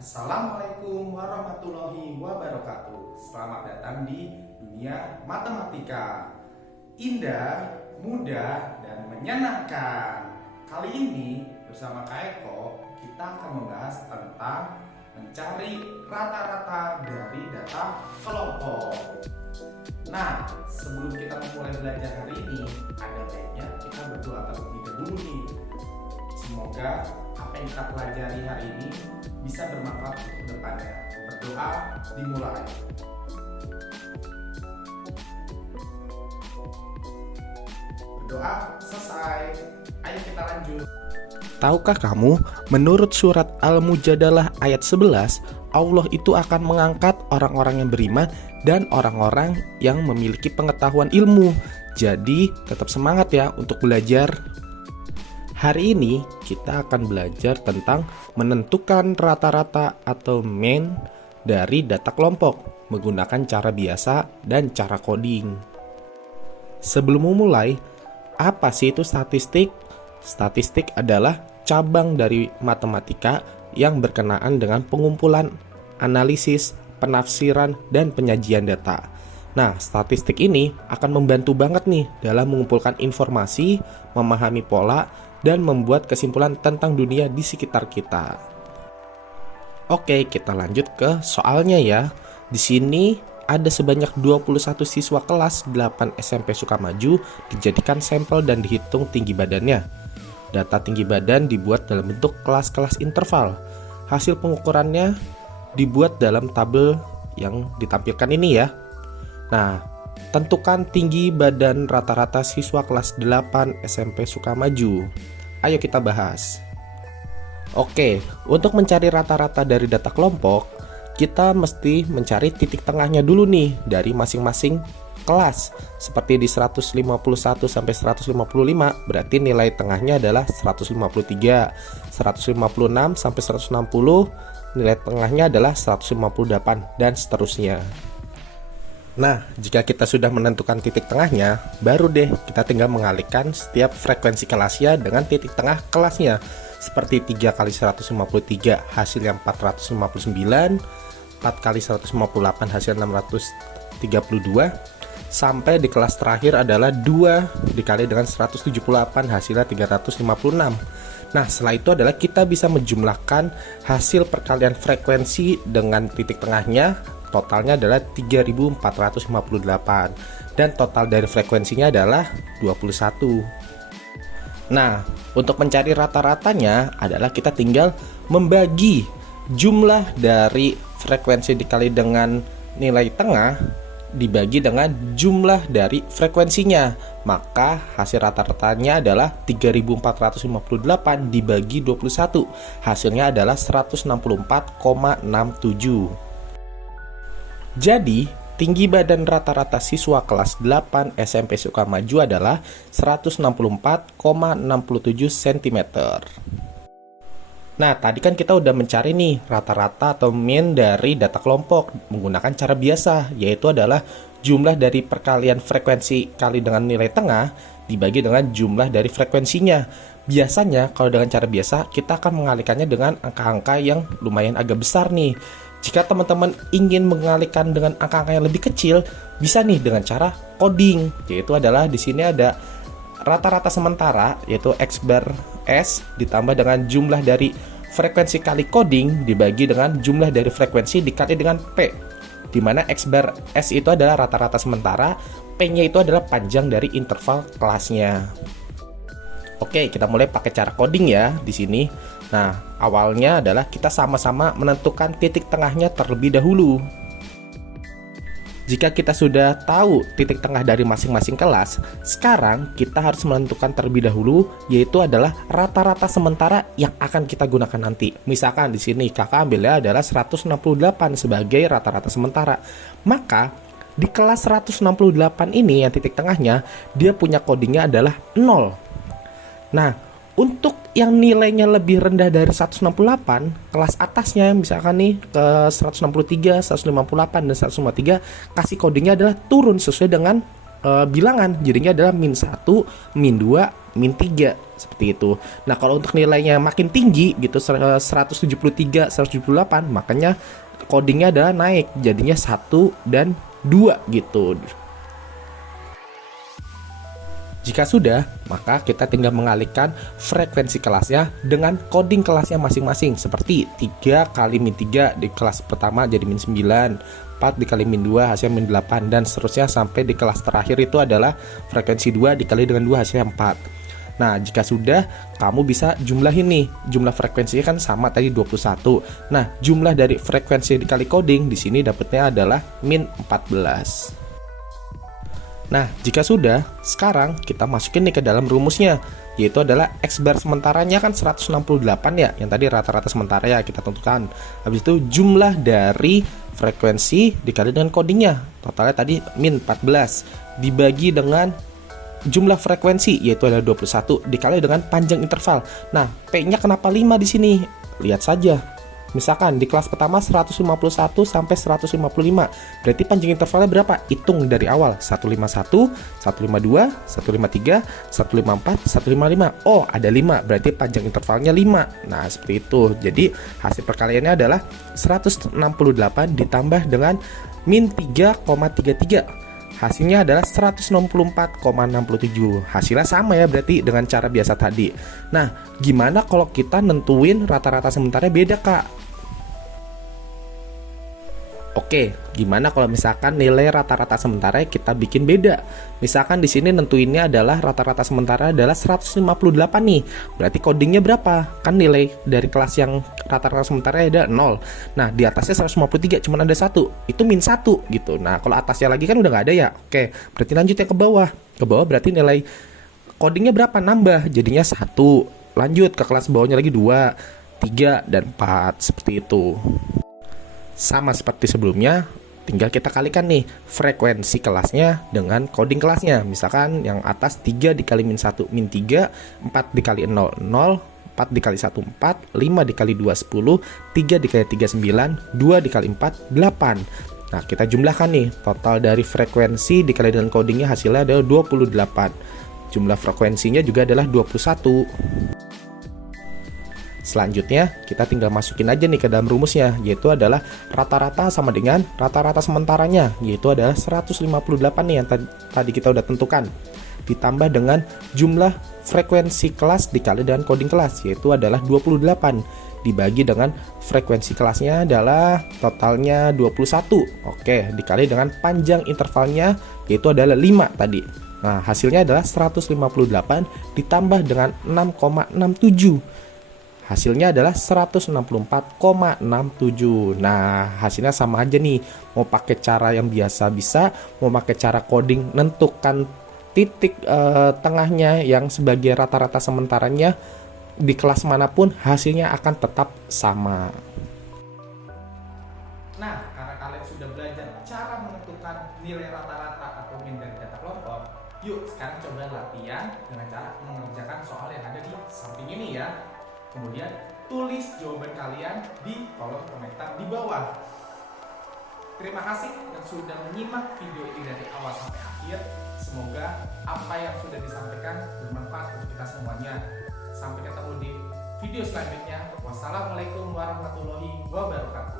Assalamualaikum warahmatullahi wabarakatuh. Selamat datang di dunia matematika. Indah, mudah, dan menyenangkan. Kali ini bersama Kak Eko kita akan membahas tentang mencari rata-rata dari data kelompok. Nah, sebelum kita mulai belajar hari ini, ada baiknya kita berdoa terlebih dahulu nih. Semoga apa yang kita pelajari hari ini bisa bermanfaat untuk depannya. Berdoa dimulai. Berdoa selesai. Ayo kita lanjut. Tahukah kamu, menurut surat Al-Mujadalah ayat 11, Allah itu akan mengangkat orang-orang yang beriman dan orang-orang yang memiliki pengetahuan ilmu. Jadi, tetap semangat ya untuk belajar. Hari ini kita akan belajar tentang menentukan rata-rata atau mean dari data kelompok menggunakan cara biasa dan cara coding. Sebelum memulai, apa sih itu statistik? Statistik adalah cabang dari matematika yang berkenaan dengan pengumpulan, analisis, penafsiran, dan penyajian data. Nah, statistik ini akan membantu banget nih dalam mengumpulkan informasi, memahami pola, dan membuat kesimpulan tentang dunia di sekitar kita. Oke, kita lanjut ke soalnya ya. Di sini ada sebanyak 21 siswa kelas 8 SMP Sukamaju dijadikan sampel dan dihitung tinggi badannya. Data tinggi badan dibuat dalam bentuk kelas-kelas interval. Hasil pengukurannya dibuat dalam tabel yang ditampilkan ini ya. Nah, tentukan tinggi badan rata-rata siswa kelas 8 SMP Sukamaju. Ayo kita bahas. Oke, untuk mencari rata-rata dari data kelompok, kita mesti mencari titik tengahnya dulu nih dari masing-masing kelas. Seperti di 151 sampai 155, berarti nilai tengahnya adalah 153. 156 sampai 160, nilai tengahnya adalah 158 dan seterusnya. Nah, jika kita sudah menentukan titik tengahnya, baru deh kita tinggal mengalihkan setiap frekuensi kelasnya dengan titik tengah kelasnya. Seperti 3 kali 153 hasilnya 459, 4 kali 158 hasil 632, sampai di kelas terakhir adalah 2 dikali dengan 178 hasilnya 356. Nah, setelah itu adalah kita bisa menjumlahkan hasil perkalian frekuensi dengan titik tengahnya. Totalnya adalah 3458 dan total dari frekuensinya adalah 21. Nah, untuk mencari rata-ratanya adalah kita tinggal membagi jumlah dari frekuensi dikali dengan nilai tengah dibagi dengan jumlah dari frekuensinya. Maka hasil rata-ratanya adalah 3458 dibagi 21. Hasilnya adalah 164,67. Jadi, tinggi badan rata-rata siswa kelas 8 SMP Sukamaju adalah 164,67 cm. Nah, tadi kan kita udah mencari nih rata-rata atau mean dari data kelompok menggunakan cara biasa, yaitu adalah jumlah dari perkalian frekuensi kali dengan nilai tengah dibagi dengan jumlah dari frekuensinya. Biasanya kalau dengan cara biasa kita akan mengalihkannya dengan angka-angka yang lumayan agak besar nih. Jika teman-teman ingin mengalihkan dengan angka-angka yang lebih kecil, bisa nih dengan cara coding, yaitu adalah di sini ada rata-rata sementara, yaitu X bar S ditambah dengan jumlah dari frekuensi kali coding dibagi dengan jumlah dari frekuensi dikali dengan P, di mana X bar S itu adalah rata-rata sementara, P-nya itu adalah panjang dari interval kelasnya. Oke, kita mulai pakai cara coding ya di sini. Nah, awalnya adalah kita sama-sama menentukan titik tengahnya terlebih dahulu. Jika kita sudah tahu titik tengah dari masing-masing kelas, sekarang kita harus menentukan terlebih dahulu, yaitu adalah rata-rata sementara yang akan kita gunakan nanti. Misalkan di sini kakak ambilnya adalah 168 sebagai rata-rata sementara. Maka di kelas 168 ini yang titik tengahnya, dia punya codingnya adalah 0. Nah, untuk yang nilainya lebih rendah dari 168, kelas atasnya misalkan nih ke 163, 158, dan 153, kasih codingnya adalah turun sesuai dengan bilangan, jadinya adalah min 1, min 2, min 3 seperti itu. Nah, kalau untuk nilainya makin tinggi gitu 173, 178, makanya codingnya adalah naik, jadinya 1 dan 2 gitu. Jika sudah, maka kita tinggal mengalihkan frekuensi kelasnya dengan coding kelasnya masing-masing, seperti 3 kali min 3 di kelas pertama jadi min 9, 4 dikali min 2 hasilnya min 8, dan seterusnya sampai di kelas terakhir itu adalah frekuensi 2 dikali dengan 2 hasilnya 4. Nah, jika sudah, kamu bisa jumlahin nih. Jumlah frekuensinya kan sama tadi 21. Nah, jumlah dari frekuensi dikali coding di sini dapatnya adalah min 14. Nah, jika sudah, sekarang kita masukin nih ke dalam rumusnya, yaitu adalah X bar sementaranya kan 168 ya, yang tadi rata-rata sementara ya kita tentukan. Habis itu jumlah dari frekuensi dikali dengan codingnya, totalnya tadi min 14, dibagi dengan jumlah frekuensi, yaitu adalah 21, dikali dengan panjang interval. Nah, P-nya kenapa 5 di sini? Lihat saja. Misalkan di kelas pertama 151 sampai 155, berarti panjang intervalnya berapa? Hitung dari awal, 151, 152, 153, 154, 155. Oh, ada 5, berarti panjang intervalnya 5. Nah, seperti itu. Jadi, hasil perkaliannya adalah 168 ditambah dengan min 3,33. Hasilnya adalah 164,67. Hasilnya sama ya berarti dengan cara biasa tadi. Nah, gimana kalau kita nentuin rata-rata sementaranya beda, Kak? Oke, gimana kalau misalkan nilai rata-rata sementara kita bikin beda? Misalkan di sini nentuinnya adalah rata-rata sementara adalah 158 nih. Berarti codingnya berapa? Kan nilai dari kelas yang rata-rata sementara ada 0. Nah, di atasnya 153 cuma ada 1. Itu min 1 gitu. Nah, kalau atasnya lagi kan udah nggak ada ya. Oke, berarti lanjut yang ke bawah. Ke bawah berarti nilai codingnya berapa? Nambah. Jadinya 1. Lanjut ke kelas bawahnya lagi 2, 3, dan 4. Seperti itu. Sama seperti sebelumnya, tinggal kita kalikan nih frekuensi kelasnya dengan coding kelasnya. Misalkan yang atas 3 dikali min 1, min 3, 4 dikali 0, 0, 4 dikali 1, 4, 5 dikali 2, 10, 3 dikali 3, 9, 2 dikali 4, 8. Nah, kita jumlahkan nih, total dari frekuensi dikali dengan codingnya hasilnya adalah 28. Jumlah frekuensinya juga adalah 21. Selanjutnya, kita tinggal masukin aja nih ke dalam rumusnya, yaitu adalah rata-rata sama dengan rata-rata sementaranya, yaitu adalah 158 nih yang tadi kita udah tentukan. Ditambah dengan jumlah frekuensi kelas dikali dengan coding kelas, yaitu adalah 28. Dibagi dengan frekuensi kelasnya adalah totalnya 21. Oke, dikali dengan panjang intervalnya, yaitu adalah 5 tadi. Nah, hasilnya adalah 158 ditambah dengan 6,67. Hasilnya adalah 164,67. Nah, hasilnya sama aja nih. Mau pakai cara yang biasa bisa, mau pakai cara coding nentukan titik tengahnya yang sebagai rata-rata sementaranya di kelas manapun hasilnya akan tetap sama. Nah, karena kalian sudah belajar cara menentukan nilai rata-rata atau min dari data kelompok, yuk sekarang coba latihan dengan cara mengerjakan soal yang ada di samping ini ya. Kemudian tulis jawaban kalian di kolom komentar di bawah. Terima kasih yang sudah menyimak video ini dari awal sampai akhir. Semoga apa yang sudah disampaikan bermanfaat untuk kita semuanya. Sampai ketemu di video selanjutnya. Wassalamualaikum warahmatullahi wabarakatuh.